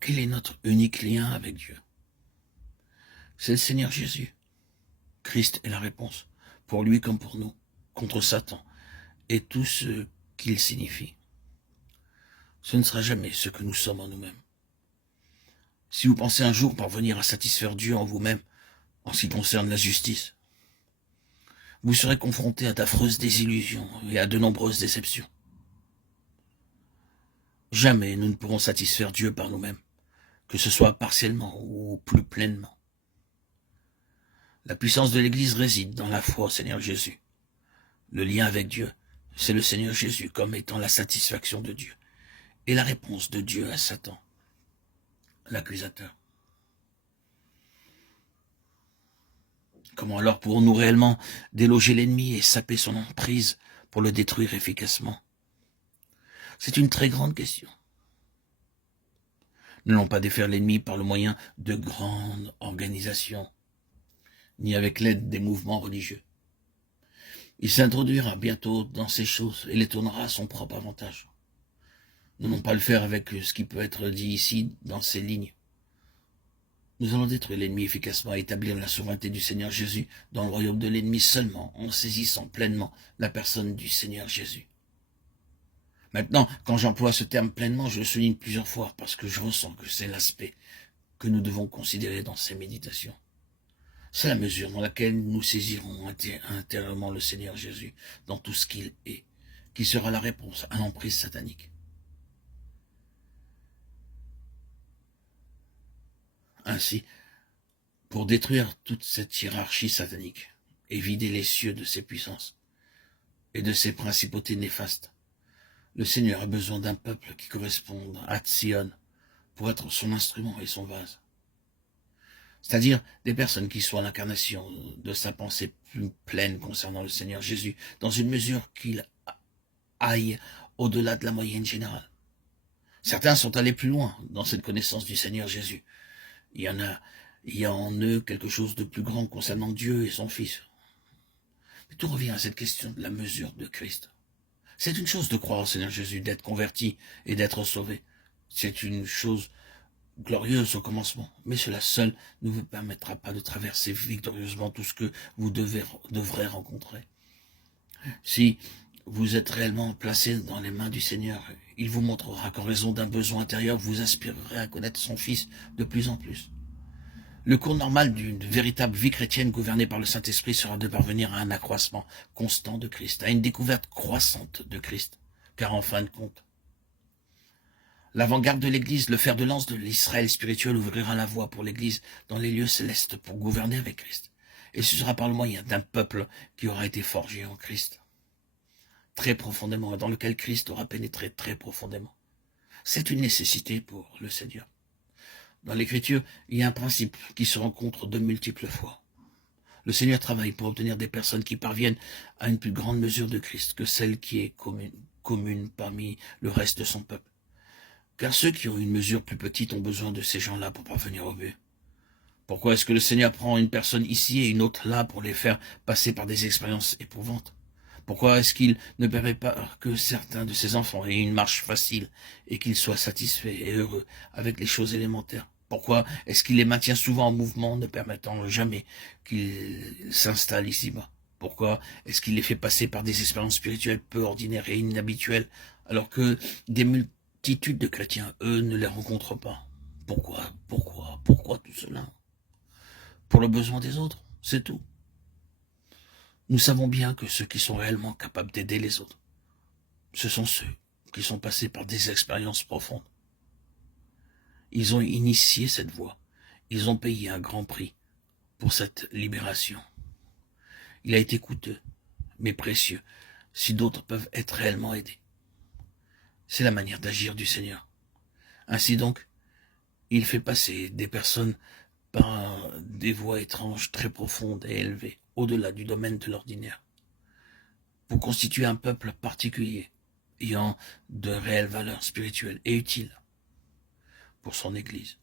Quel est notre unique lien avec Dieu? C'est le Seigneur Jésus. Christ est la réponse, pour lui comme pour nous, contre Satan et tout ce qu'il signifie. Ce ne sera jamais ce que nous sommes en nous-mêmes. Si vous pensez un jour parvenir à satisfaire Dieu en vous-même, en ce qui concerne la justice, vous serez confronté à d'affreuses désillusions et à de nombreuses déceptions. Jamais nous ne pourrons satisfaire Dieu par nous-mêmes, que ce soit partiellement ou plus pleinement. La puissance de l'Église réside dans la foi au Seigneur Jésus. Le lien avec Dieu, c'est le Seigneur Jésus comme étant la satisfaction de Dieu et la réponse de Dieu à Satan, l'accusateur. Comment alors pourrons-nous réellement déloger l'ennemi et saper son emprise pour le détruire efficacement? C'est une très grande question. Nous n'allons pas défaire l'ennemi par le moyen de grandes organisations, ni avec l'aide des mouvements religieux. Il s'introduira bientôt dans ces choses et les tournera à son propre avantage. Nous n'allons pas le faire avec ce qui peut être dit ici dans ces lignes. Nous allons détruire l'ennemi efficacement et établir la souveraineté du Seigneur Jésus dans le royaume de l'ennemi seulement en saisissant pleinement la personne du Seigneur Jésus. Maintenant, quand j'emploie ce terme pleinement, je le souligne plusieurs fois parce que je ressens que c'est l'aspect que nous devons considérer dans ces méditations. C'est la mesure dans laquelle nous saisirons intérieurement le Seigneur Jésus dans tout ce qu'il est, qui sera la réponse à l'emprise satanique. Ainsi, pour détruire toute cette hiérarchie satanique et vider les cieux de ses puissances et de ses principautés néfastes, le Seigneur a besoin d'un peuple qui corresponde à Sion pour être son instrument et son vase. C'est-à-dire des personnes qui soient l'incarnation de sa pensée plus pleine concernant le Seigneur Jésus, dans une mesure qu'il aille au-delà de la moyenne générale. Certains sont allés plus loin dans cette connaissance du Seigneur Jésus. Il y a en eux quelque chose de plus grand concernant Dieu et son Fils. Mais tout revient à cette question de la mesure de Christ. C'est une chose de croire au Seigneur Jésus, d'être converti et d'être sauvé. C'est une chose glorieuse au commencement, mais cela seul ne vous permettra pas de traverser victorieusement tout ce que vous devrez rencontrer. Si vous êtes réellement placé dans les mains du Seigneur, il vous montrera qu'en raison d'un besoin intérieur, vous aspirerez à connaître son Fils de plus en plus. Le cours normal d'une véritable vie chrétienne gouvernée par le Saint-Esprit sera de parvenir à un accroissement constant de Christ, à une découverte croissante de Christ, car en fin de compte, l'avant-garde de l'Église, le fer de lance de l'Israël spirituel ouvrira la voie pour l'Église dans les lieux célestes pour gouverner avec Christ. Et ce sera par le moyen d'un peuple qui aura été forgé en Christ, très profondément, dans lequel Christ aura pénétré très profondément. C'est une nécessité pour le Seigneur. Dans l'Écriture, il y a un principe qui se rencontre de multiples fois. Le Seigneur travaille pour obtenir des personnes qui parviennent à une plus grande mesure de Christ que celle qui est commune parmi le reste de son peuple. Car ceux qui ont une mesure plus petite ont besoin de ces gens-là pour parvenir au but. Pourquoi est-ce que le Seigneur prend une personne ici et une autre là pour les faire passer par des expériences éprouvantes? Pourquoi est-ce qu'il ne permet pas que certains de ses enfants aient une marche facile et qu'ils soient satisfaits et heureux avec les choses élémentaires? Pourquoi est-ce qu'il les maintient souvent en mouvement, ne permettant jamais qu'ils s'installent ici-bas? Pourquoi est-ce qu'il les fait passer par des expériences spirituelles peu ordinaires et inhabituelles, alors que des multitudes de chrétiens, eux, ne les rencontrent pas? Pourquoi tout cela? Pour le besoin des autres, c'est tout. Nous savons bien que ceux qui sont réellement capables d'aider les autres, ce sont ceux qui sont passés par des expériences profondes. Ils ont initié cette voie. Ils ont payé un grand prix pour cette libération. Il a été coûteux, mais précieux, si d'autres peuvent être réellement aidés. C'est la manière d'agir du Seigneur. Ainsi donc, il fait passer des personnes par des voies étranges, très profondes et élevées, au-delà du domaine de l'ordinaire, pour constituer un peuple particulier, ayant de réelles valeurs spirituelles et utiles pour son Église.